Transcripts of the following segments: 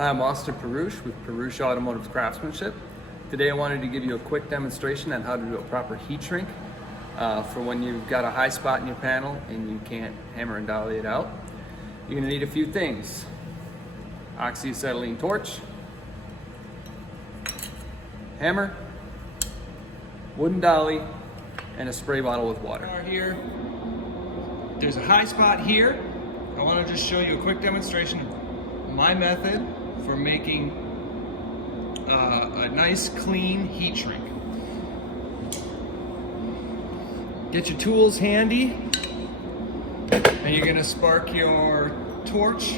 Hi, I'm Austin Perush with Perush Automotive Craftsmanship. Today I wanted to give you a quick demonstration on how to do a proper heat shrink for when you've got a high spot in your panel and you can't hammer and dolly it out. You're going to need a few things: oxyacetylene torch, hammer, wooden dolly, and a spray bottle with water. Here, there's a high spot here. I want to just show you a quick demonstration of my method for making a nice clean heat shrink. Get your tools handy, and you're going to spark your torch,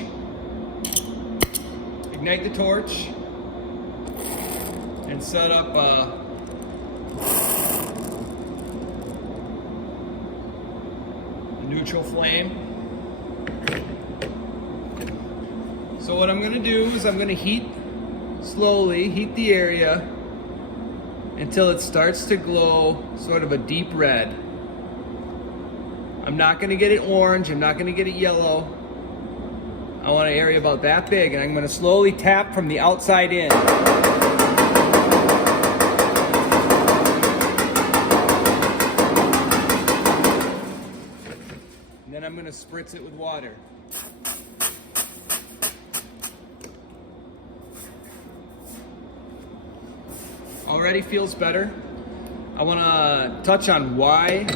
ignite the torch, and set up a neutral flame. So what I'm going to do is I'm going to slowly heat the area until it starts to glow sort of a deep red. I'm not going to get it orange, I'm not going to get it yellow. I want an area about that big, and I'm going to slowly tap from the outside in. And then I'm going to spritz it with water. Already feels better. I want to touch on why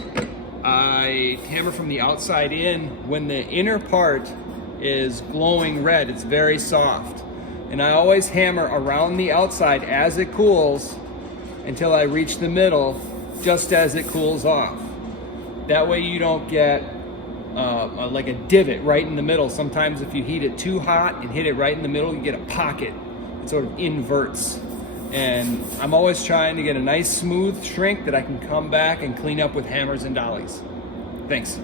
I hammer from the outside in. When the inner part is glowing red, it's very soft. And I always hammer around the outside as it cools until I reach the middle, just as it cools off. That way you don't get like a divot right in the middle. Sometimes if you heat it too hot and hit it right in the middle, you get a pocket. It sort of inverts. And I'm always trying to get a nice smooth shrink that I can come back and clean up with hammers and dollies. Thanks.